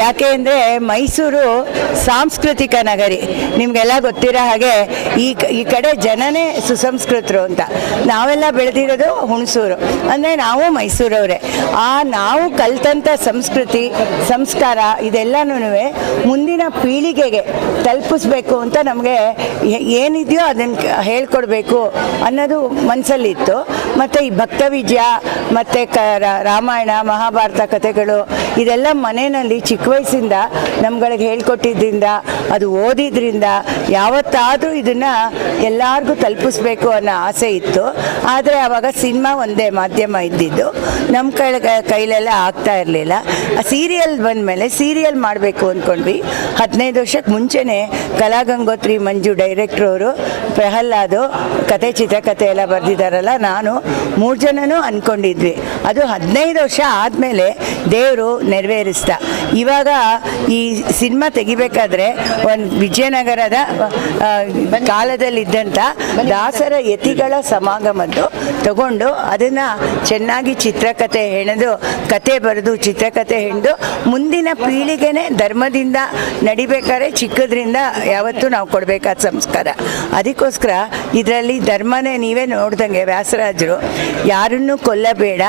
ಯಾಕೆ ಅಂದರೆ ಮೈಸೂರು ಸಾಂಸ್ಕೃತಿಕ ನಗರಿ. ನಿಮಗೆಲ್ಲ ಗೊತ್ತಿರೋ ಹಾಗೆ ಈ ಕಡೆ ಜನನೇ ಸುಸಂಸ್ಕೃತರು ಅಂತ. ನಾವೆಲ್ಲ ಬೆಳೆದಿರೋದು ಹುಣಸೂರು, ಅಂದರೆ ನಾವು ಮೈಸೂರವರೇ. ನಾವು ಕಲ್ತಂಥ ಸಂಸ್ಕೃತಿ ಸಂಸ್ಕಾರ ಇದೆಲ್ಲನೂ ಮುಂದಿನ ಪೀಳಿಗೆಗೆ ತಲುಪಿಸ್ಬೇಕು ಅಂತ ನಮಗೆ ಏನಿದೆಯೋ ಅದನ್ನು ಹೇಳ್ಕೊಡ್ಬೇಕು ಅನ್ನೋದು ಮನಸ್ಸಲ್ಲಿತ್ತು. ಮತ್ತು ಈ ಭಕ್ತವಿಜಯ ಮತ್ತು ರಾಮಾಯಣ ಮಹಾಭಾರತ ಕಥೆಗಳು ಇದೆಲ್ಲ ಮನೆಯಲ್ಲಿ ಚಿಕ್ಕ ವಯಸ್ಸಿಂದ ನಮ್ಗಳಿಗೆ ಹೇಳ್ಕೊಟ್ಟಿದ್ದರಿಂದ ಅದು ಓದಿದ್ರಿಂದ ಯಾವತ್ತಾದರೂ ಇದನ್ನು ಎಲ್ಲರಿಗೂ ತಲುಪಿಸ್ಬೇಕು ಅನ್ನೋ ಆಸೆ ಇತ್ತು. ಆದರೆ ಆವಾಗ ಸಿನಿಮಾ ಒಂದೇ ಮಾಧ್ಯಮ ಇದ್ದಿದ್ದು, ನಮ್ಮ ಕೈಲೆಲ್ಲ ಆಗ್ತಾ ಇರಲಿಲ್ಲ. ಸೀರಿಯಲ್ ಬಂದಮೇಲೆ ಸೀರಿಯಲ್ ಮಾಡಬೇಕು ಅಂದ್ಕೊಂಡ್ವಿ. 15 ವರ್ಷಕ್ಕೆ ಮುಂಚೆನೇ ಕಲಾಗಂಗೋತ್ರಿ ಮಂಜು ಡೈರೆಕ್ಟ್ರ್ ಅವರು, ಪ್ರಹ್ಲಾದು ಚಿತ್ರಕಥೆ ಎಲ್ಲ ಬರೆದಿದ್ದಾರಲ್ಲ, ನಾನು 3 ಜನನೂ ಅಂದ್ಕೊಂಡಿದ್ವಿ. ಅದು 15 ವರ್ಷ ಆದಮೇಲೆ ದೇವರು ನೆರವೇರಿಸ್ದ. ಇವಾಗ ಈ ಸಿನಿಮಾ ತೆಗಿಬೇಕಾದ್ರೆ ಒಂದು ವಿಜಯನಗರದ ಕಾಲದಲ್ಲಿದ್ದಂಥ ದಾಸರ ಯತಿಗಳ ಸಮಾಗಮದ್ದು ತಗೊಂಡು ಅದನ್ನು ಚೆನ್ನಾಗಿ ಚಿತ್ರಕಥೆ ಹೆಣೆದು ಕತೆ ಬರೆದು ಚಿತ್ರಕಥೆ ಹೆಣೆದು ಮುಂದಿನ ಪೀಳಿಗೆನೇ ಧರ್ಮದಿಂದ ನಡಿಬೇಕಾದ್ರೆ ಚಿಕ್ಕದ್ರಿಂದ ಯಾವತ್ತೂ ನಾವು ಕೊಡಬೇಕಾದ ಸಂಸ್ಕಾರ. ಅದಕ್ಕೋಸ್ಕರ ಇದರಲ್ಲಿ ಧರ್ಮನೇ ನೀವೇ ನೋಡ್ದಂಗೆ ವ್ಯಾಸರಾಜರು ಯಾರನ್ನೂ ಕೊಲ್ಲಬೇಡ,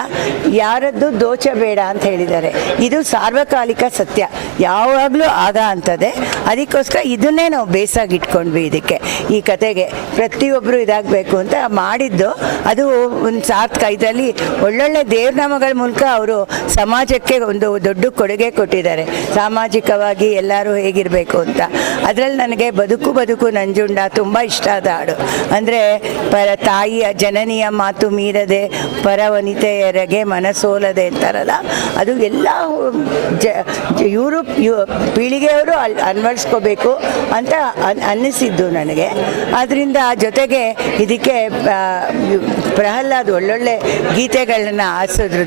ಯಾರದ್ದು ದೋಚಬೇಡ ಅಂತ ಹೇಳಿದ್ದಾರೆ. ಇದು ಸಾರ್ವಕಾಲಿಕ ಸತ್ಯ, ಯಾವಾಗಲೂ ಆಗ ಅಂತದೆ. ಅದಕ್ಕೋಸ್ಕರ ಇದನ್ನೇ ನಾವು ಬೇಸಾಗಿ ಇಟ್ಕೊಂಡ್ವಿ. ಇದಕ್ಕೆ ಈ ಕತೆಗೆ ಪ್ರತಿಯೊಬ್ಬರು ಇದಾಗಬೇಕು ಅಂತ ಮಾಡಿದ್ದು. ಅದು ಒಂದು ಸಾರ್ಥಕ. ಇದರಲ್ಲಿ ಒಳ್ಳೊಳ್ಳೆ ದೇವ್ರನಾಮಗಳ ಮೂಲಕ ಅವರು ಸಮಾಜಕ್ಕೆ ಒಂದು ದೊಡ್ಡ ಕೊಡುಗೆ ಕೊಟ್ಟಿದ್ದಾರೆ, ಸಾಮಾಜಿಕವಾಗಿ ಎಲ್ಲರೂ ಹೇಗಿರಬೇಕು ಅಂತ. ಅದರಲ್ಲಿ ನನಗೆ ಬದುಕು ನಂಜುಂಡ ತುಂಬ ಇಷ್ಟ ಆದ ಹಾಡು. ಅಂದರೆ ತಾಯಿಯ ಜನನಿಯ ಮಾತು ಮೀರದೆ ಪರವನಿತೆಯರಿಗೆ ಮನಸೋಲದೆ ಅಂತಾರಲ್ಲ, ಅದು ಎಲ್ಲ ಪೀಳಿಗೆಯವರು ಅನ್ವಯಿಸ್ಕೋಬೇಕು ಅಂತ ಅನ್ನಿಸಿದ್ದು ನನಗೆ. ಅದರಿಂದ ಜೊತೆಗೆ ಇದಕ್ಕೆ ಪ್ರಹ್ಲಾದ್ ಒಳ್ಳೊಳ್ಳೆ ಗೀತೆಗಳನ್ನ ಆರಿಸಿದ್ರು.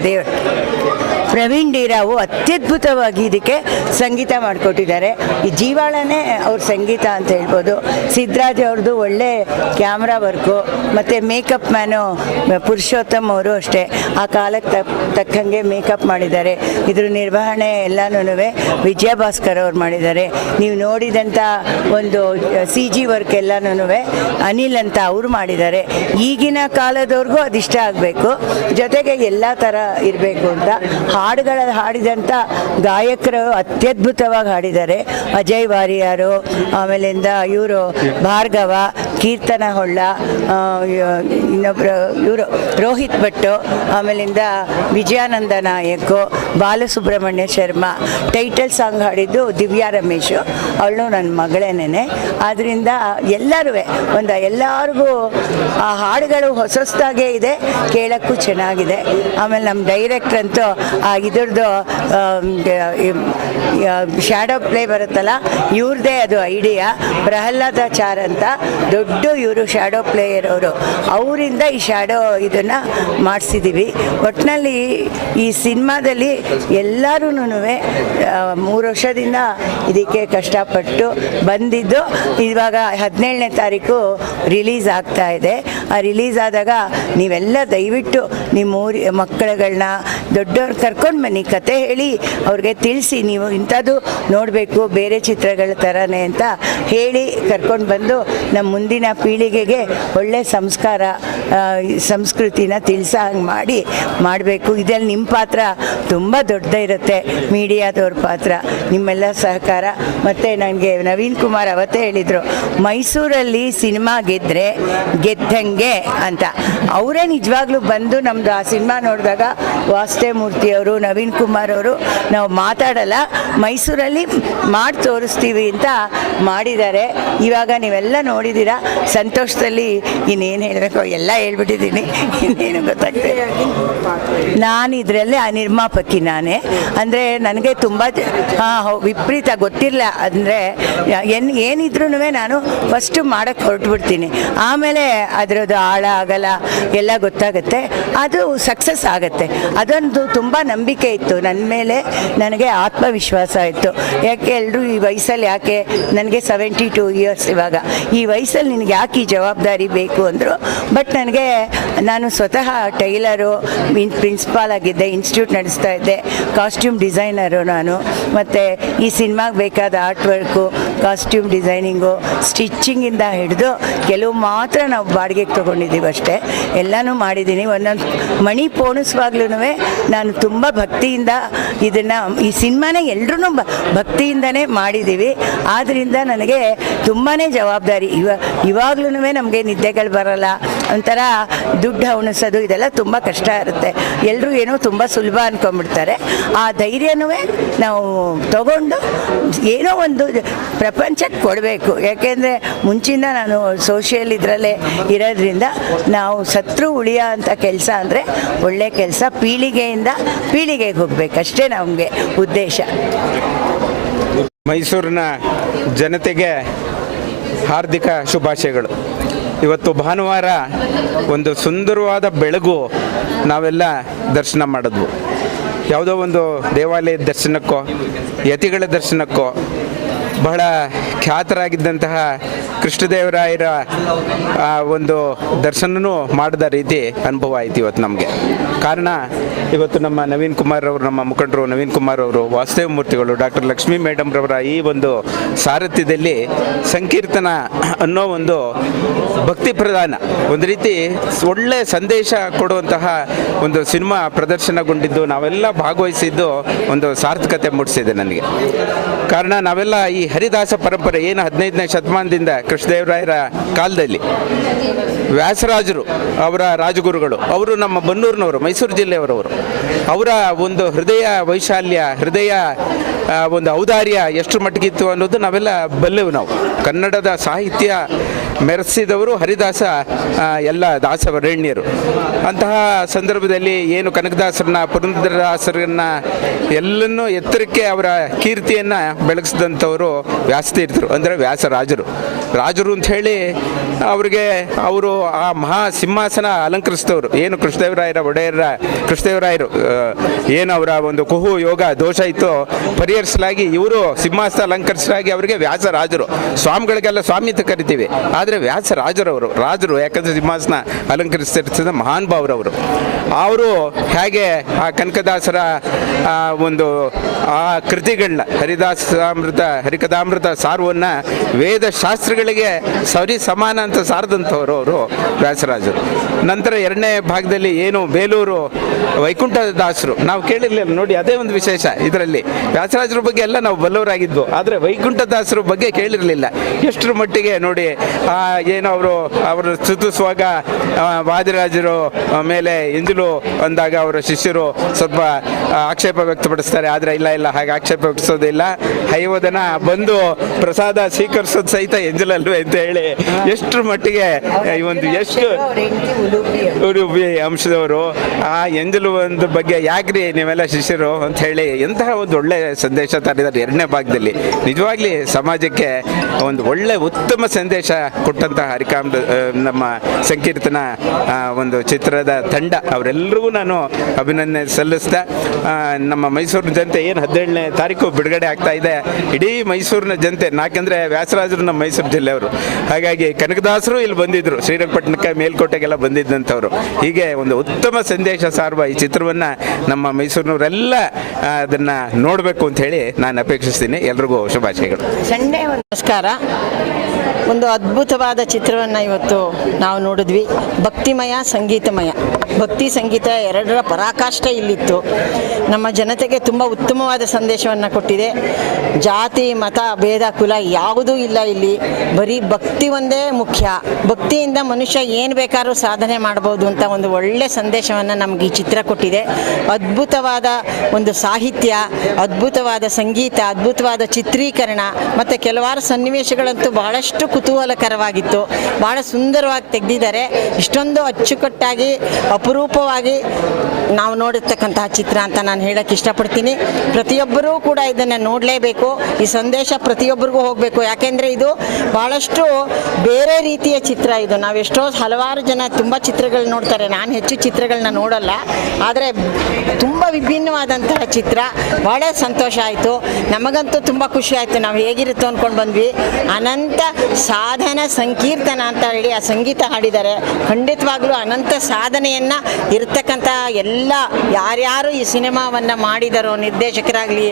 ಪ್ರವೀಣ್ ಡಿ ರಾವ್ ಅತ್ಯದ್ಭುತವಾಗಿ ಇದಕ್ಕೆ ಸಂಗೀತ ಮಾಡಿಕೊಟ್ಟಿದ್ದಾರೆ. ಈ ಜೀವಾಳನೇ ಅವ್ರ ಸಂಗೀತ ಅಂತ ಹೇಳ್ಬೋದು. ಸಿದ್ಧರಾಜ್ ಅವ್ರದ್ದು ಒಳ್ಳೆ ಕ್ಯಾಮ್ರಾ ವರ್ಕು, ಮತ್ತು ಮೇಕಪ್ ಮ್ಯಾನು ಪುರುಷೋತ್ತಮ್ ಅವರು ಅಷ್ಟೇ ಆ ಕಾಲಕ್ಕೆ ತಕ್ಕಂಗೆ ಮೇಕಪ್ ಮಾಡಿದ್ದಾರೆ. ಇದ್ರ ನಿರ್ವಹಣೆ ಎಲ್ಲನೂ ವಿಜಯಭಾಸ್ಕರ್ ಅವ್ರು ಮಾಡಿದ್ದಾರೆ. ನೀವು ನೋಡಿದಂಥ ಒಂದು CG ವರ್ಕ್ ಎಲ್ಲನೂ ಅನಿಲ್ ಅಂತ ಅವರು ಮಾಡಿದ್ದಾರೆ. ಈಗಿನ ಕಾಲದವ್ರಿಗೂ ಅದಿಷ್ಟ ಆಗಬೇಕು, ಜೊತೆಗೆ ಎಲ್ಲ ಥರ ಇರಬೇಕು ಅಂತ ಹಾಡಿದಂಥ ಗಾಯಕರು ಅತ್ಯದ್ಭುತವಾಗಿ ಹಾಡಿದ್ದಾರೆ. ಅಜಯ್ ವಾರಿಯಾರು, ಆಮೇಲಿಂದ ಇವರು ಭಾರ್ಗವ, ಕೀರ್ತನ ಹೊಳ್ಳ, ಇನ್ನೊಬ್ಬರು ಇವರು ರೋಹಿತ್ ಭಟ್ಟು, ಆಮೇಲಿಂದ ವಿಜಯಾನಂದ ನಾಯಕ್, ಬಾಲಸುಬ್ರಹ್ಮಣ್ಯ ಶರ್ಮಾ. ಟೈಟಲ್ ಸಾಂಗ್ ಹಾಡಿದ್ದು ದಿವ್ಯಾ ರಮೇಶ್, ಅವಳು ನನ್ನ ಮಗಳೇನೆ. ಆದ್ದರಿಂದ ಎಲ್ಲರಿಗೂ ಆ ಹಾಡುಗಳು ಹೊಸದಾಗೇ ಇದೆ, ಕೇಳೋಕ್ಕೂ ಚೆನ್ನಾಗಿದೆ. ಆಮೇಲೆ ನಮ್ಮ ಡೈರೆಕ್ಟ್ರ್ ಅಂತೂ ಇದ್ರದ್ದು ಶ್ಯಾಡೋ ಪ್ಲೇ ಬರುತ್ತಲ್ಲ, ಇವ್ರದ್ದೇ ಅದು ಐಡಿಯಾ. ಪ್ರಹ್ಲಾದಾಚಾರ್ ಅಂತ ದೊಡ್ಡ ಇವರು ಶ್ಯಾಡೋ ಪ್ಲೇಯರ್ ಅವರು, ಅವರಿಂದ ಈ ಶ್ಯಾಡೋ ಇದನ್ನು ಮಾಡಿಸಿದ್ದೀವಿ. ಒಟ್ಟಿನಲ್ಲಿ ಈ ಸಿನಿಮಾದಲ್ಲಿ ಎಲ್ಲರೂ 3 ವರ್ಷದಿಂದ ಇದಕ್ಕೆ ಕಷ್ಟಪಟ್ಟು ಬಂದಿದ್ದು. ಇವಾಗ 17ನೇ ತಾರೀಕು ರಿಲೀಸ್ ಆಗ್ತಾ ಇದೆ. ಆ ರಿಲೀಸ್ ಆದಾಗ ನೀವೆಲ್ಲ ದಯವಿಟ್ಟು ನಿಮ್ಮ ಮಕ್ಕಳುಗಳನ್ನ ದೊಡ್ಡವ್ರು ಕರ್ಕೊಂಡು ಬನ್ನಿ, ಕತೆ ಹೇಳಿ ಅವ್ರಿಗೆ ತಿಳಿಸಿ, ನೀವು ಇಂಥದ್ದು ನೋಡಬೇಕು ಬೇರೆ ಚಿತ್ರಗಳ ಥರನೇ ಅಂತ ಹೇಳಿ ಕರ್ಕೊಂಡು ಬಂದು ನಮ್ಮ ಮುಂದಿನ ಪೀಳಿಗೆಗೆ ಒಳ್ಳೆ ಸಂಸ್ಕಾರ ಸಂಸ್ಕೃತಿನ ತಿಳಿಸೋ ಹಂಗೆ ಮಾಡಬೇಕು. ಇದರಲ್ಲಿ ನಿಮ್ಮ ಪಾತ್ರ ತುಂಬ ದೊಡ್ಡದೇ ಇರುತ್ತೆ, ಮೀಡಿಯಾದವ್ರ ಪಾತ್ರ, ನಿಮ್ಮೆಲ್ಲ ಸಹಕಾರ. ಮತ್ತು ನನಗೆ ನವೀನ್ ಕುಮಾರ್ ಅವತ್ತೇ ಹೇಳಿದರು, ಮೈಸೂರಲ್ಲಿ ಸಿನಿಮಾ ಗೆದ್ದರೆ ಗೆದ್ದಂಗೆ ಅಂತ. ಅವರೇ ನಿಜವಾಗ್ಲೂ ಬಂದು ನಮ್ಮದು ಆ ಸಿನಿಮಾ ನೋಡಿದಾಗ ವಾಸ್ತೇಮೂರ್ತಿಯವರು, ನವೀನ್ ಕುಮಾರ್ ಅವರು, ನಾವು ಮಾತಾಡಲ್ಲ, ಮೈಸೂರಲ್ಲಿ ಮಾಡಿ ತೋರಿಸ್ತೀವಿ ಅಂತ ಮಾಡಿದ್ದಾರೆ. ಇವಾಗ ನೀವೆಲ್ಲ ನೋಡಿದ್ದೀರಾ. ಸಂತೋಷದಲ್ಲಿ ಇನ್ನೇನು ಹೇಳಬೇಕು, ಎಲ್ಲ ಹೇಳ್ಬಿಟ್ಟಿದ್ದೀನಿ, ಇನ್ನೇನು ಗೊತ್ತಾಗ್ತದೆ. ನಾನು ಇದರಲ್ಲಿ ನಿರ್ಮಾಪಕಿ ನಾನೇ. ಅಂದರೆ ನನಗೆ ತುಂಬ ವಿಪರೀತ ಗೊತ್ತಿರಲಿಲ್ಲ. ಅಂದರೆ ಏನಿದ್ರೂ ನಾನು ಫಸ್ಟು ಮಾಡೋಕ್ಕೆ ಹೊರಟುಬಿಡ್ತೀನಿ, ಆಮೇಲೆ ಅದರದ್ದು ಆಳ ಆಗಲ್ಲ ಎಲ್ಲ ಗೊತ್ತಾಗುತ್ತೆ, ಅದು ಸಕ್ಸಸ್ ಆಗುತ್ತೆ. ಅದೊಂದು ತುಂಬ ನಂಬಿಕೆ ಇತ್ತು ನನ್ನ ಮೇಲೆ, ನನಗೆ ಆತ್ಮವಿಶ್ವಾಸ ಇತ್ತು. ಯಾಕೆ ಎಲ್ಲರೂ ಈ ವಯಸ್ಸಲ್ಲಿ ಯಾಕೆ, ನನಗೆ 72 ಇಯರ್ಸ್ ಇವಾಗ, ಈ ವಯಸ್ಸಲ್ಲಿ ನಿನಗೆ ಯಾಕೆ ಈ ಜವಾಬ್ದಾರಿ ಬೇಕು ಅಂದರು. ಬಟ್ ನಾನು ಸ್ವತಃ ಟೈಲರು, ಪ್ರಿನ್ಸಿಪಾಲ್ ಆಗಿದ್ದೆ, ಇನ್ಸ್ಟಿಟ್ಯೂಟ್ ನಡೆಸ್ತಾ ಇದ್ದೆ, ಕಾಸ್ಟ್ಯೂಮ್ ಡಿಸೈನರು ನಾನು. ಮತ್ತು ಈ ಸಿನಿಮಾಗೆ ಬೇಕಾದ ಆರ್ಟ್ ವರ್ಕು, ಕಾಸ್ಟ್ಯೂಮ್ ಡಿಸೈನಿಂಗು, ಸ್ಟಿಚ್ಚಿಂಗಿಂದ ಹಿಡಿದು ಕೆಲವು ಮಾತ್ರ ನಾವು ಬಾಡಿಗೆಗೆ ತೊಗೊಂಡಿದ್ದೀವಿ ಅಷ್ಟೇ. ಎಲ್ಲನೂ ಮಾಡಿದ್ದೀನಿ. ಒಂದೊಂದು ಮಣಿ ಪೋಣಿಸುವಾಗ್ಲೂ ನಾನು ತುಂಬ ಭಕ್ತಿಯಿಂದ ಇದನ್ನು, ಈ ಸಿನಿಮಾನೇ ಎಲ್ಲರೂ ಭಕ್ತಿಯಿಂದನೇ ಮಾಡಿದ್ದೀವಿ. ಆದ್ದರಿಂದ ನನಗೆ ತುಂಬಾ ಜವಾಬ್ದಾರಿ. ಇವಾಗ್ಲೂ ನಮಗೆ ನಿದ್ದೆಗಳು ಬರೋಲ್ಲ, ಒಂಥರ ದುಡ್ಡು ಉಣಿಸೋದು ಇದೆಲ್ಲ ತುಂಬ ಕಷ್ಟ ಇರುತ್ತೆ. ಎಲ್ಲರೂ ಏನೋ ತುಂಬ ಸುಲಭ ಅಂದ್ಕೊಂಡ್ಬಿಡ್ತಾರೆ. ಆ ಧೈರ್ಯನೂ ನಾವು ತಗೊಂಡು ಏನೋ ಒಂದು ಪ್ರಪಂಚಕ್ಕೆ ಕೊಡಬೇಕು. ಯಾಕೆಂದರೆ ಮುಂಚಿಂದ ನಾನು ಸೋಷಿಯಲ್ ಇದರಲ್ಲೇ ಇರೋದ್ರಿಂದ ನಾವು ಸತ್ರು ಉಳಿಯೋ ಅಂಥ ಕೆಲಸ ಅಂದರೆ ಒಳ್ಳೆ ಕೆಲಸ. ಪೀಳಿಗೆಯಿಂದ ಪೀಳಿಗೆಗೆ ಹೋಗ್ಬೇಕು ಅಷ್ಟೇ ನಮಗೆ ಉದ್ದೇಶ. ಮೈಸೂರಿನ ಜನತೆಗೆ ಹಾರ್ದಿಕ ಶುಭಾಶಯಗಳು. ಇವತ್ತು ಭಾನುವಾರ ಒಂದು ಸುಂದರವಾದ ಬೆಳಗು ನಾವೆಲ್ಲ ದರ್ಶನ ಮಾಡಿದ್ವು. ಯಾವುದೋ ಒಂದು ದೇವಾಲಯದ ದರ್ಶನಕ್ಕೋ ಯತಿಗಳ ದರ್ಶನಕ್ಕೋ ಬಹಳ ಖ್ಯಾತರಾಗಿದ್ದಂತಹ ಕೃಷ್ಣದೇವರಾಯರ ಒಂದು ದರ್ಶನವೂ ಮಾಡಿದ ರೀತಿ ಅನುಭವ ಆಯಿತು ಇವತ್ತು ನಮಗೆ. ಕಾರಣ ಇವತ್ತು ನಮ್ಮ ನವೀನ್ ಕುಮಾರ್ ಅವರು, ನಮ್ಮ ಮುಖಂಡರು ನವೀನ್ ಕುಮಾರ್ ಅವರು, ವಾಸುದೇವ ಮೂರ್ತಿಗಳು, ಡಾಕ್ಟರ್ ಲಕ್ಷ್ಮೀ ಮೇಡಮ್ ರವರ ಈ ಒಂದು ಸಾರಥ್ಯದಲ್ಲಿ ಸಂಕೀರ್ತನ ಅನ್ನೋ ಒಂದು ಭಕ್ತಿ ಪ್ರಧಾನ, ಒಂದು ರೀತಿ ಒಳ್ಳೆ ಸಂದೇಶ ಕೊಡುವಂತಹ ಒಂದು ಸಿನಿಮಾ ಪ್ರದರ್ಶನಗೊಂಡಿದ್ದು ನಾವೆಲ್ಲ ಭಾಗವಹಿಸಿದ್ದು ಒಂದು ಸಾರ್ಥಕತೆ ಮೂಡಿಸಿದೆ ನನಗೆ. ಕಾರಣ ನಾವೆಲ್ಲ ಈ ಹರಿದಾಸ ಪರಂಪರೆ ಏನು 15ನೇ ಶತಮಾನದಿಂದ ಕೃಷ್ಣದೇವರಾಯರ ಕಾಲದಲ್ಲಿ ವ್ಯಾಸರಾಜರು ಅವರ ರಾಜಗುರುಗಳು, ಅವರು ನಮ್ಮ ಬನ್ನೂರಿನವರು, ಮೈಸೂರು ಜಿಲ್ಲೆಯವರವರು. ಅವರ ಒಂದು ಹೃದಯ ವೈಶಾಲ್ಯ, ಹೃದಯ ಒಂದು ಔದಾರ್ಯ ಎಷ್ಟು ಮಟ್ಟಿಗಿತ್ತು ಅನ್ನೋದು ನಾವೆಲ್ಲ ಬಲ್ಲೆವು. ನಾವು ಕನ್ನಡದ ಸಾಹಿತ್ಯ ಮೆರೆಸಿದವರು ಹರಿದಾಸ ಎಲ್ಲ ದಾಸವರೇಣ್ಯರು. ಅಂತಹ ಸಂದರ್ಭದಲ್ಲಿ ಏನು ಕನಕದಾಸರನ್ನ, ಪುರಂದರದಾಸರನ್ನ ಎಲ್ಲನ್ನೂ ಎತ್ತರಕ್ಕೆ ಅವರ ಕೀರ್ತಿಯನ್ನು ಬೆಳಗಿಸಿದಂಥವರು ವ್ಯಾಸತೀರ್ಥರು, ಅಂದರೆ ವ್ಯಾಸರಾಜರು. ರಾಜರು ಅಂಥೇಳಿ ಅವ್ರಿಗೆ ಅವರು ಆ ಮಹಾ ಸಿಂಹಾಸನ ಅಲಂಕರಿಸಿದವರು. ಏನು ಕೃಷ್ಣದೇವರಾಯರು ಏನು ಅವರ ಒಂದು ಕುಹು ಯೋಗ ದೋಷ ಇತ್ತು ಪರಿಹರಿಸಲಾಗಿ ಇವರು ಸಿಂಹಾಸನ ಅಲಂಕರಿಸಲಾಗಿ ಅವರಿಗೆ ವ್ಯಾಸರಾಜರು. ಸ್ವಾಮಿಗಳಿಗೆಲ್ಲ ಸ್ವಾಮಿ ಅಂತ ಕರಿತೀವಿ, ಆದರೆ ವ್ಯಾಸರಾಜರವರು ರಾಜರು. ಯಾಕಂದರೆ ಸಿಂಹಾಸನ ಅಲಂಕರಿಸ್ತಿರ್ತದ ಮಹಾನ್ ಭಾವರವರು. ಅವರು ಹೇಗೆ ಆ ಕನಕದಾಸರ ಒಂದು ಆ ಕೃತಿಗಳನ್ನ, ಹರಿಕಥಾಮೃತ ಸಾರವನ್ನು ವೇದ ಶಾಸ್ತ್ರಗಳಿಗೆ ಸರಿ ಸಮಾನ ಅಂತ ಸಾರದಂಥವರು ಅವರು ವ್ಯಾಸರಾಜರು. ನಂತರ ಎರಡನೇ ಭಾಗದಲ್ಲಿ ಏನು ಬೇಲೂರು ವೈಕುಂಠದಾಸರು, ನಾವು ಕೇಳಿರಲಿಲ್ಲ ನೋಡಿ, ಅದೇ ಒಂದು ವಿಶೇಷ ಇದರಲ್ಲಿ. ವ್ಯಾಸರಾಜರ ಬಗ್ಗೆ ಎಲ್ಲ ನಾವು ಬಲ್ಲವರಾಗಿದ್ವು, ಆದರೆ ವೈಕುಂಠದಾಸರ ಬಗ್ಗೆ ಕೇಳಿರಲಿಲ್ಲ. ಎಷ್ಟರ ಮಟ್ಟಿಗೆ ನೋಡಿ, ಏನು ಅವರು ಸ್ತುತಿಸುವಾಗ ವಾದಿರಾಜರು ಮೇಲೆ ಎಂಜಲು ಅಂದಾಗ ಅವರ ಶಿಷ್ಯರು ಸ್ವಲ್ಪ ಆಕ್ಷೇಪ ವ್ಯಕ್ತಪಡಿಸ್ತಾರೆ. ಆದರೆ ಇಲ್ಲ ಹಾಗೆ ಆಕ್ಷೇಪ ವ್ಯಕ್ತಿಸೋದಿಲ್ಲ, ಹೈವದನ ಬಂದು ಪ್ರಸಾದ ಸ್ವೀಕರಿಸೋದು ಸಹಿತ ಎಂಜಲಲ್ವೇ ಅಂತ ಹೇಳಿ ಎಷ್ಟರ ಮಟ್ಟಿಗೆ ಈ ಒಂದು ಎಷ್ಟು ಉಡುಪಿ ಅಂಶದವರು ಆ ಎಂಜಲು ಒಂದು ಬಗ್ಗೆ ಯಾಕ್ರಿ ನೀವೆಲ್ಲ ಶಿಷ್ಯರು ಅಂತ ಹೇಳಿ ಎಂತಹ ಒಂದು ಒಳ್ಳೆ ಸಂದೇಶ ತರಿದ್ದಾರೆ ಎರಡನೇ ಭಾಗದಲ್ಲಿ. ನಿಜವಾಗ್ಲಿ ಸಮಾಜಕ್ಕೆ ಒಂದು ಒಳ್ಳೆ ಉತ್ತಮ ಸಂದೇಶ ಕೊಟ್ಟಂತಹ ನಮ್ಮ ಸಂಕೀರ್ತನ ಒಂದು ಚಿತ್ರದ ತಂಡ, ಅವರೆಲ್ಲರಿಗೂ ನಾನು ಅಭಿನಂದನೆ ಸಲ್ಲಿಸ್ತಾ, ನಮ್ಮ ಮೈಸೂರಿನ ಜನತೆ ಏನು 17ನೇ ತಾರೀಕು ಬಿಡುಗಡೆ ಆಗ್ತಾ ಇದೆ, ಇಡೀ ಮೈಸೂರಿನ ಜನತೆ, ಯಾಕೆಂದರೆ ವ್ಯಾಸರಾಜರು ನಮ್ಮ ಮೈಸೂರು ಜಿಲ್ಲೆಯವರು, ಹಾಗಾಗಿ ಕನಕದಾಸರು ಇಲ್ಲಿ ಬಂದಿದ್ರು, ಶ್ರೀರಂಗಪಟ್ಟಣಕ್ಕೆ ಮೇಲ್ಕೋಟೆಗೆಲ್ಲ ಬಂದಿದ್ದಂಥವ್ರು. ಹೀಗೆ ಒಂದು ಉತ್ತಮ ಸಂದೇಶ ಸಾರುವ ಈ ಚಿತ್ರವನ್ನು ನಮ್ಮ ಮೈಸೂರಿನವರೆಲ್ಲ ಅದನ್ನು ನೋಡಬೇಕು ಅಂತ ಹೇಳಿ ನಾನು ಅಪೇಕ್ಷಿಸ್ತೀನಿ. ಎಲ್ರಿಗೂ ಶುಭಾಶಯಗಳು. ನಮಸ್ಕಾರ. ಒಂದು ಅದ್ಭುತವಾದ ಚಿತ್ರವನ್ನು ಇವತ್ತು ನಾವು ನೋಡಿದ್ವಿ. ಭಕ್ತಿಮಯ, ಸಂಗೀತಮಯ. ಭಕ್ತಿ ಸಂಗೀತ ಎರಡರ ಪರಾಕಾಷ್ಠೆ ಇಲ್ಲಿತ್ತು. ನಮ್ಮ ಜನತೆಗೆ ತುಂಬ ಉತ್ತಮವಾದ ಸಂದೇಶವನ್ನು ಕೊಟ್ಟಿದೆ. ಜಾತಿ ಮತ ಭೇದ ಕುಲ ಯಾವುದೂ ಇಲ್ಲ ಇಲ್ಲಿ. ಬರೀ ಭಕ್ತಿ ಒಂದೇ ಮುಖ್ಯ. ಭಕ್ತಿಯಿಂದ ಮನುಷ್ಯ ಏನು ಬೇಕಾದ್ರೂ ಸಾಧನೆ ಮಾಡ್ಬೋದು ಅಂತ ಒಂದು ಒಳ್ಳೆ ಸಂದೇಶವನ್ನು ನಮಗೆ ಈ ಚಿತ್ರ ಕೊಟ್ಟಿದೆ. ಅದ್ಭುತವಾದ ಒಂದು ಸಾಹಿತ್ಯ, ಅದ್ಭುತವಾದ ಸಂಗೀತ, ಅದ್ಭುತವಾದ ಚಿತ್ರೀಕರಣ ಮತ್ತು ಕೆಲವಾರು ಸನ್ನಿವೇಶಗಳಂತೂ ಬಹಳಷ್ಟು ಕುತೂಹಲಕರವಾಗಿತ್ತು. ಭಾಳ ಸುಂದರವಾಗಿ ತೆಗೆದಿದ್ದಾರೆ. ಇಷ್ಟೊಂದು ಅಚ್ಚುಕಟ್ಟಾಗಿ ಅಪರೂಪವಾಗಿ ನಾವು ನೋಡಿರ್ತಕ್ಕಂತಹ ಚಿತ್ರ ಅಂತ ನಾನು ಹೇಳಕ್ಕೆ ಇಷ್ಟಪಡ್ತೀನಿ. ಪ್ರತಿಯೊಬ್ಬರೂ ಕೂಡ ಇದನ್ನು ನೋಡಲೇಬೇಕು. ನೋಡಬೇಕು, ಈ ಸಂದೇಶ ಪ್ರತಿಯೊಬ್ಬರಿಗೂ ಹೋಗಬೇಕು. ಯಾಕೆಂದರೆ ಇದು ಭಾಳಷ್ಟು ಬೇರೆ ರೀತಿಯ ಚಿತ್ರ. ಇದು ನಾವೆಷ್ಟೋ ಹಲವಾರು ಜನ ತುಂಬ ಚಿತ್ರಗಳು ನೋಡ್ತಾರೆ, ನಾನು ಹೆಚ್ಚು ಚಿತ್ರಗಳನ್ನ ನೋಡಲ್ಲ, ಆದರೆ ತುಂಬ ವಿಭಿನ್ನವಾದಂತಹ ಚಿತ್ರ. ಭಾಳ ಸಂತೋಷ ಆಯಿತು, ನಮಗಂತೂ ತುಂಬ ಖುಷಿ ಆಯಿತು. ನಾವು ಹೇಗಿರುತ್ತೋ ಅಂದ್ಕೊಂಡು ಬಂದ್ವಿ. ಅನಂತ ಸಾಧನ ಸಂಕೀರ್ತನ ಅಂತ ಹೇಳಿ ಆ ಸಂಗೀತ ಹಾಡಿದ್ದಾರೆ. ಖಂಡಿತವಾಗ್ಲೂ ಅನಂತ ಸಾಧನೆಯನ್ನು ಇರ್ತಕ್ಕಂಥ ಎಲ್ಲ ಯಾರ್ಯಾರು ಈ ಸಿನಿಮಾವನ್ನು ಮಾಡಿದಾರೋ, ನಿರ್ದೇಶಕರಾಗಲಿ,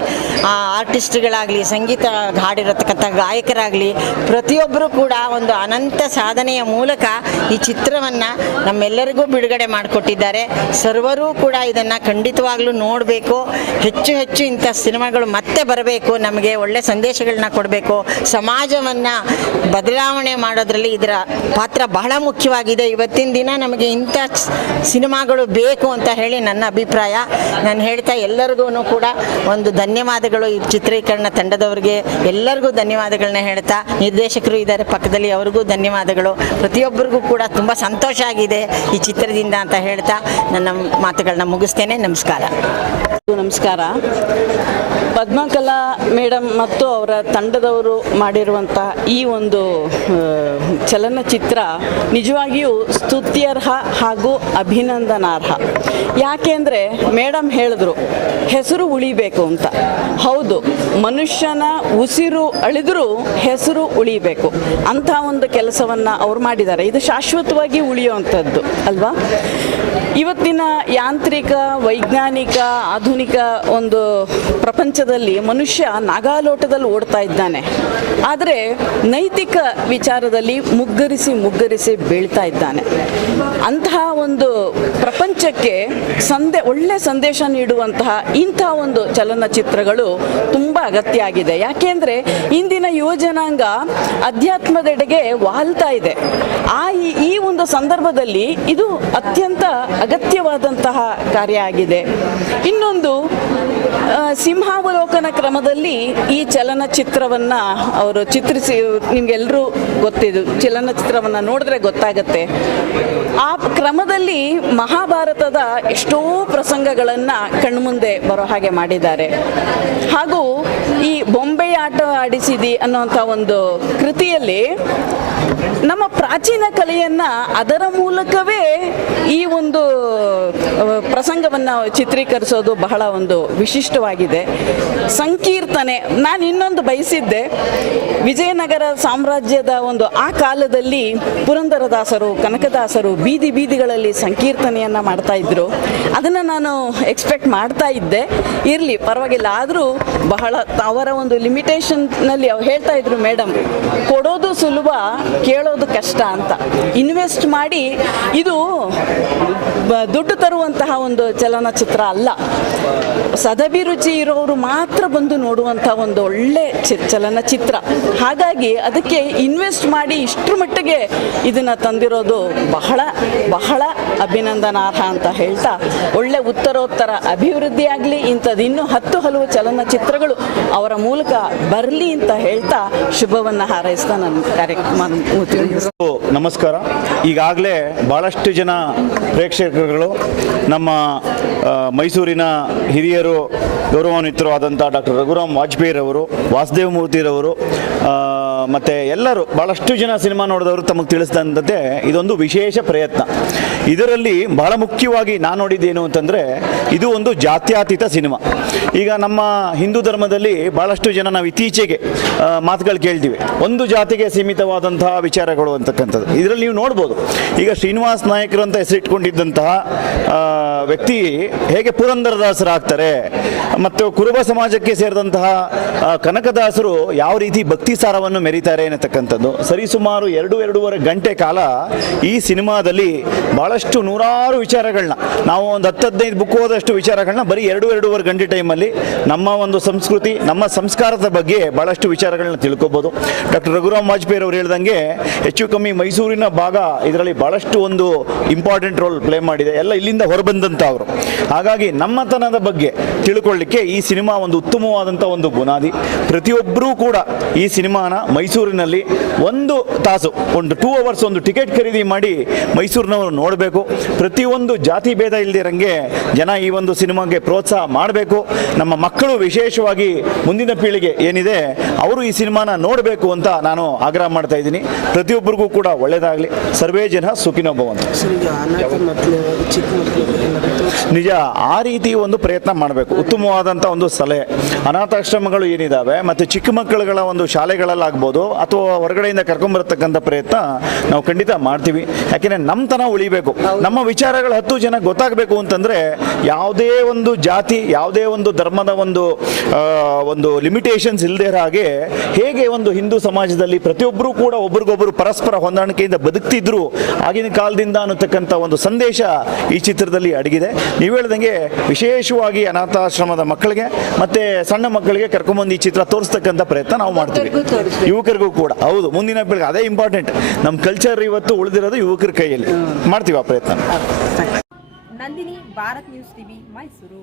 ಆರ್ಟಿಸ್ಟ್ಗಳಾಗಲಿ, ಸಂಗೀತ ಹಾಡಿರತಕ್ಕಂಥ ಗಾಯಕರಾಗಲಿ, ಪ್ರತಿಯೊಬ್ಬರು ಕೂಡ ಒಂದು ಅನಂತ ಸಾಧನೆಯ ಮೂಲಕ ಈ ಚಿತ್ರವನ್ನು ನಮ್ಮೆಲ್ಲರಿಗೂ ಬಿಡುಗಡೆ ಮಾಡಿಕೊಟ್ಟಿದ್ದಾರೆ. ಸರ್ವರೂ ಕೂಡ ಇದನ್ನು ಖಂಡಿತವಾಗ್ಲೂ ನೋಡಬೇಕು. ಹೆಚ್ಚು ಹೆಚ್ಚು ಇಂಥ ಸಿನಿಮಾಗಳು ಮತ್ತೆ ಬರಬೇಕು, ನಮಗೆ ಒಳ್ಳೆ ಸಂದೇಶಗಳನ್ನ ಕೊಡಬೇಕು. ಸಮಾಜವನ್ನು ಬದಲಾವಣೆ ಮಾಡೋದ್ರಲ್ಲಿ ಇದರ ಪಾತ್ರ ಬಹಳ ಮುಖ್ಯವಾಗಿದೆ. ಇವತ್ತಿನ ದಿನ ನಮಗೆ ಇಂಥ ಸಿನಿಮಾಗಳು ಬೇಕು ಅಂತ ಹೇಳಿ ನನ್ನ ಅಭಿಪ್ರಾಯ. ನಾನು ಹೇಳ್ತಾ ಎಲ್ಲರಿಗೂ ಕೂಡ ಒಂದು ಧನ್ಯವಾದಗಳು, ಈ ಚಿತ್ರೀಕರಣ ತಂಡದವರಿಗೆ ಎಲ್ಲರಿಗೂ ಧನ್ಯವಾದಗಳನ್ನ ಹೇಳ್ತಾ, ನಿರ್ದೇಶಕರು ಇದ್ದಾರೆ ಪಕ್ಕದಲ್ಲಿ, ಅವ್ರಿಗೂ ಧನ್ಯವಾದಗಳು. ಪ್ರತಿಯೊಬ್ಬರಿಗೂ ಕೂಡ ತುಂಬ ಸಂತೋಷ ಆಗಿದೆ ಈ ಚಿತ್ರದಿಂದ ಅಂತ ಹೇಳ್ತಾ ನನ್ನ ಮಾತುಗಳನ್ನ ಮುಗಿಸ್ತೇನೆ. ನಮಸ್ಕಾರ. ನಮಸ್ಕಾರ. ಪದ್ಮಕಲಾ ಮೇಡಮ್ ಮತ್ತು ಅವರ ತಂಡದವರು ಮಾಡಿರುವಂಥ ಈ ಒಂದು ಚಲನಚಿತ್ರ ನಿಜವಾಗಿಯೂ ಸ್ತುತ್ಯರ್ಹ ಹಾಗೂ ಅಭಿನಂದನಾರ್ಹ. ಯಾಕೆಂದರೆ ಮೇಡಮ್ ಹೇಳಿದ್ರು ಹೆಸರು ಉಳಿಬೇಕು ಅಂತ. ಹೌದು, ಮನುಷ್ಯನ ಉಸಿರು ಅಳಿದರೂ ಹೆಸರು ಉಳಿಬೇಕು ಅಂಥ ಒಂದು ಕೆಲಸವನ್ನು ಅವ್ರು ಮಾಡಿದ್ದಾರೆ. ಇದು ಶಾಶ್ವತವಾಗಿ ಉಳಿಯುವಂಥದ್ದು ಅಲ್ವಾ? ಇವತ್ತಿನ ಯಾಂತ್ರಿಕ, ವೈಜ್ಞಾನಿಕ, ಆಧುನಿಕ ಒಂದು ಪ್ರಪಂಚದಲ್ಲಿ ಮನುಷ್ಯ ನಾಗಾಲೋಟದಲ್ಲಿ ಓಡ್ತಾ ಇದ್ದಾನೆ. ಆದರೆ ನೈತಿಕ ವಿಚಾರದಲ್ಲಿ ಮುಗ್ಗರಿಸಿ ಬೀಳ್ತಾ ಇದ್ದಾನೆ. ಅಂತಹ ಒಂದು ಪ್ರಪಂಚಕ್ಕೆ ಒಳ್ಳೆ ಸಂದೇಶ ನೀಡುವಂತಹ ಇಂಥ ಒಂದು ಚಲನಚಿತ್ರಗಳು ತುಂಬ ಅಗತ್ಯ ಆಗಿದೆ. ಯಾಕೆಂದರೆ ಇಂದಿನ ಯುವಜನಾಂಗ ಅಧ್ಯಾತ್ಮದೆಡೆಗೆ ವಾಲ್ತಾ ಇದೆ. ಈ ಒಂದು ಸಂದರ್ಭದಲ್ಲಿ ಇದು ಅತ್ಯಂತ ಅಗತ್ಯವಾದಂತಹ ಕಾರ್ಯ ಆಗಿದೆ. ಇನ್ನೊಂದು, ಸಿಂಹಾವಲೋಕನ ಕ್ರಮದಲ್ಲಿ ಈ ಚಲನಚಿತ್ರವನ್ನು ಅವರು ಚಿತ್ರಿಸಿ, ನಿಮಗೆಲ್ಲರೂ ಗೊತ್ತಿದ್ದು, ಚಲನಚಿತ್ರವನ್ನು ನೋಡಿದ್ರೆ ಗೊತ್ತಾಗತ್ತೆ. ಆ ಕ್ರಮದಲ್ಲಿ ಮಹಾಭಾರತದ ಎಷ್ಟೋ ಪ್ರಸಂಗಗಳನ್ನು ಕಣ್ಮುಂದೆ ಬರೋ ಹಾಗೆ ಮಾಡಿದ್ದಾರೆ. ಹಾಗೂ ಈ ಬೊಂಬೆ ಆಟ ಆಡಿಸಿದಿ ಅನ್ನುವಂಥ ಒಂದು ಕೃತಿಯಲ್ಲಿ ನಮ್ಮ ಪ್ರಾಚೀನ ಕಲೆಯನ್ನು ಅದರ ಮೂಲಕವೇ ಈ ಒಂದು ಪ್ರಸಂಗವನ್ನು ಚಿತ್ರೀಕರಿಸೋದು ಬಹಳ ಒಂದು ವಿಶಿಷ್ಟವಾಗಿದೆ. ಸಂಕೀರ್ತನೆ, ನಾನು ಇನ್ನೊಂದು ಬಯಸಿದ್ದೆ, ವಿಜಯನಗರ ಸಾಮ್ರಾಜ್ಯದ ಒಂದು ಆ ಕಾಲದಲ್ಲಿ ಪುರಂದರದಾಸರು, ಕನಕದಾಸರು ಬೀದಿಗಳಲ್ಲಿ ಸಂಕೀರ್ತನೆಯನ್ನು ಮಾಡ್ತಾ ಇದ್ರು. ಅದನ್ನು ನಾನು ಎಕ್ಸ್ಪೆಕ್ಟ್ ಮಾಡ್ತಾ ಇದ್ದೆ. ಇರಲಿ, ಪರವಾಗಿಲ್ಲ. ಆದರೂ ಬಹಳ ಅವರ ಒಂದು ಲಿಮಿಟೇಷನ್ನಲ್ಲಿ ಅವ್ರು ಹೇಳ್ತಾ ಇದ್ರು, ಮೇಡಮ್, ಕೊಡೋದು ಸುಲಭ, ಕೇಳೋದು ಕಷ್ಟ ಅಂತ. ಇನ್ವೆಸ್ಟ್ ಮಾಡಿ ಇದು ದುಡ್ಡು ತರುವಂತಹ ಒಂದು ಚಲನಚಿತ್ರ ಅಲ್ಲ. ಸದಭಿರುಚಿ ಇರೋರು ಮಾತ್ರ ಬಂದು ನೋಡುವಂಥ ಒಂದು ಒಳ್ಳೆ ಚಲನಚಿತ್ರ. ಹಾಗಾಗಿ ಅದಕ್ಕೆ ಇನ್ವೆಸ್ಟ್ ಮಾಡಿ ಇಷ್ಟರ ಮಟ್ಟಿಗೆ ಇದನ್ನು ತಂದಿರೋದು ಬಹಳ ಬಹಳ ಅಭಿನಂದನಾರ್ಹ ಅಂತ ಹೇಳ್ತಾ, ಒಳ್ಳೆ ಉತ್ತರೋತ್ತರ ಅಭಿವೃದ್ಧಿ ಆಗಲಿ, ಇಂಥದ್ದು ಇನ್ನೂ ಹಲವು ಚಲನಚಿತ್ರಗಳು ಅವರ ಮೂಲಕ ಬರಲಿ ಅಂತ ಹೇಳ್ತಾ ಶುಭವನ್ನು ಹಾರೈಸ್ತಾ ನನ್ನ ಕಾರ್ಯಕ್ರಮ. ನಮಸ್ಕಾರ. ಈಗಾಗಲೇ ಭಾಳಷ್ಟು ಜನ ಪ್ರೇಕ್ಷಕರುಗಳು ನಮ್ಮ ಮೈಸೂರಿನ ಹಿರಿಯರು, ಗೌರವಾನ್ವಿತರು ಆದಂಥ ಡಾಕ್ಟರ್ ರಘುರಾಮ್ ವಾಜಪೇಯಿರವರು, ವಾಸುದೇವ ಮೂರ್ತಿರವರು ಮತ್ತು ಎಲ್ಲರೂ ಭಾಳಷ್ಟು ಜನ ಸಿನಿಮಾ ನೋಡಿದವರು ತಮಗೆ ತಿಳಿಸಿದಂತೆ ಇದೊಂದು ವಿಶೇಷ ಪ್ರಯತ್ನ. ಇದರಲ್ಲಿ ಬಹಳ ಮುಖ್ಯವಾಗಿ ನಾನು ನೋಡಿದ್ದೇನು ಅಂತಂದರೆ, ಇದು ಒಂದು ಜಾತ್ಯತೀತ ಸಿನಿಮಾ. ಈಗ ನಮ್ಮ ಹಿಂದೂ ಧರ್ಮದಲ್ಲಿ ಭಾಳಷ್ಟು ಜನ ನಾವು ಇತ್ತೀಚೆಗೆ ಮಾತುಗಳು ಕೇಳ್ತೀವಿ, ಒಂದು ಜಾತಿಗೆ ಸೀಮಿತವಾದಂತಹ ವಿಚಾರಗಳು ಅಂತಕ್ಕಂಥದ್ದು. ಇದರಲ್ಲಿ ನೀವು ನೋಡ್ಬೋದು, ಈಗ ಶ್ರೀನಿವಾಸ್ ನಾಯಕರು ಅಂತ ಹೆಸರಿಟ್ಕೊಂಡಿದ್ದಂತಹ ವ್ಯಕ್ತಿ ಹೇಗೆ ಪುರಂದರದಾಸರಾಗ್ತಾರೆ, ಮತ್ತು ಕುರುಬ ಸಮಾಜಕ್ಕೆ ಸೇರಿದಂತಹ ಕನಕದಾಸರು ಯಾವ ರೀತಿ ಭಕ್ತಿ ಸಾರವನ್ನು ಮೆರೀತಾರೆ ಅನ್ನತಕ್ಕಂಥದ್ದು. ಸರಿಸುಮಾರು 2-2.5 ಗಂಟೆ ಕಾಲ ಈ ಸಿನಿಮಾದಲ್ಲಿ ಭಾಳಷ್ಟು ನೂರಾರು ವಿಚಾರಗಳನ್ನ, ನಾವು ಒಂದು 10-15 ಬುಕ್ ಓದಷ್ಟು ವಿಚಾರಗಳನ್ನ ಬರೀ 2-2.5 ಗಂಟೆ ಟೈಮಲ್ಲಿ ನಮ್ಮ ಒಂದು ಸಂಸ್ಕೃತಿ, ನಮ್ಮ ಸಂಸ್ಕಾರದ ಬಗ್ಗೆ ಭಾಳಷ್ಟು ವಿಚಾರಗಳನ್ನ ತಿಳ್ಕೊಬೋದು. ಡಾಕ್ಟರ್ ರಘುರಾಮ್ ವಾಜಪೇಯಿ ಅವರು ಹೇಳ್ದಂಗೆ ಹೆಚ್ಚು ಕಮ್ಮಿ ಮೈಸೂರಿನ ಭಾಗ ಇದರಲ್ಲಿ ಭಾಳಷ್ಟು ಒಂದು ಇಂಪಾರ್ಟೆಂಟ್ ರೋಲ್ ಪ್ಲೇ ಮಾಡಿದೆ. ಎಲ್ಲ ಇಲ್ಲಿಂದ ಹೊರಬಂದಂಥ ಅವರು. ಹಾಗಾಗಿ ನಮ್ಮತನದ ಬಗ್ಗೆ ತಿಳ್ಕೊಳ್ಳಿಕ್ಕೆ ಈ ಸಿನಿಮಾ ಒಂದು ಉತ್ತಮವಾದಂಥ ಒಂದು ಬುನಾದಿ. ಪ್ರತಿಯೊಬ್ಬರೂ ಕೂಡ ಈ ಸಿನಿಮಾನ ಮೈಸೂರಿನಲ್ಲಿ 1 ತಾಸು, ಒಂದು 2 ಅವರ್ಸ್ ಒಂದು ಟಿಕೆಟ್ ಖರೀದಿ ಮಾಡಿ ಮೈಸೂರಿನವರು ನೋಡಬೇಕು. ಪ್ರತಿಯೊಂದು ಜಾತಿ ಭೇದ ಇಲ್ಲದಿರಂಗೆ ಜನ ಈ ಒಂದು ಸಿನಿಮಾಗೆ ಪ್ರೋತ್ಸಾಹ ಮಾಡಬೇಕು. ನಮ್ಮ ಮಕ್ಕಳು ವಿಶೇಷವಾಗಿ ಮುಂದಿನ ಪೀಳಿಗೆ ಏನಿದೆ ಅವರು ಈ ಸಿನಿಮಾನ ನೋಡಬೇಕು ಅಂತ ನಾನು ಆಗ್ರಹ ಮಾಡ್ತಾ ಇದ್ದೀನಿ. ಪ್ರತಿಯೊಬ್ಬರಿಗೂ ಕೂಡ ಒಳ್ಳೆಯದಾಗಲಿ. ಸರ್ವೇ ಜನ ಸುಖಿನೋ ಭವಂತು. ನಿಜ, ಆ ರೀತಿ ಒಂದು ಪ್ರಯತ್ನ ಮಾಡಬೇಕು. ಉತ್ತಮವಾದಂಥ ಒಂದು ಸಲಹೆ. ಅನಾಥಾಶ್ರಮಗಳು ಏನಿದ್ದಾವೆ ಮತ್ತು ಚಿಕ್ಕ ಮಕ್ಕಳುಗಳ ಒಂದು ಶಾಲೆಗಳಲ್ಲಾಗ್ಬೋದು ಅಥವಾ ಹೊರಗಡೆಯಿಂದ ಕರ್ಕೊಂಬರತಕ್ಕಂಥ ಪ್ರಯತ್ನ ನಾವು ಖಂಡಿತ ಮಾಡ್ತೀವಿ. ಯಾಕೆಂದರೆ ನಮ್ಮತನ ಉಳಿಬೇಕು, ನಮ್ಮ ವಿಚಾರಗಳು 10 ಜನ ಗೊತ್ತಾಗಬೇಕು ಅಂತಂದರೆ ಯಾವುದೇ ಒಂದು ಜಾತಿ, ಯಾವುದೇ ಒಂದು ಧರ್ಮದ ಒಂದು ಲಿಮಿಟೇಷನ್ಸ್ ಇಲ್ಲದೆ ಇರೋ ಹಾಗೆ ಹೇಗೆ ಒಂದು ಹಿಂದೂ ಸಮಾಜದಲ್ಲಿ ಪ್ರತಿಯೊಬ್ಬರೂ ಕೂಡ ಒಬ್ರಿಗೊಬ್ಬರು ಪರಸ್ಪರ ಹೊಂದಾಣಿಕೆಯಿಂದ ಬದುಕ್ತಿದ್ರು ಆಗಿನ ಕಾಲದಿಂದ ಅನ್ನತಕ್ಕಂಥ ಒಂದು ಸಂದೇಶ ಈ ಚಿತ್ರದಲ್ಲಿ ಅಡಗಿದೆ. ನೀವು ಹೇಳ್ದಂಗೆ ವಿಶೇಷವಾಗಿ ಅನಾಥಾಶ್ರಮದ ಮಕ್ಕಳಿಗೆ ಮತ್ತೆ ಸಣ್ಣ ಮಕ್ಕಳಿಗೆ ಕರ್ಕೊಂಬಂದು ಈ ಚಿತ್ರ ತೋರಿಸ್ತಕ್ಕಂಥ ಪ್ರಯತ್ನ ನಾವು ಮಾಡ್ತೀವಿ. ಯುವಕರಿಗೂ ಕೂಡ ಹೌದು, ಮುಂದಿನ ಪೀಳಿಗೆ ಅದೇ ಇಂಪಾರ್ಟೆಂಟ್. ನಮ್ಮ ಕಲ್ಚರ್ ಇವತ್ತು ಉಳಿದಿರೋದು ಯುವಕರ ಕೈಯಲ್ಲಿ. ಮಾಡ್ತೀವಿ ಆ ಪ್ರಯತ್ನ. Nandini, Bharat news TV, Mysuru.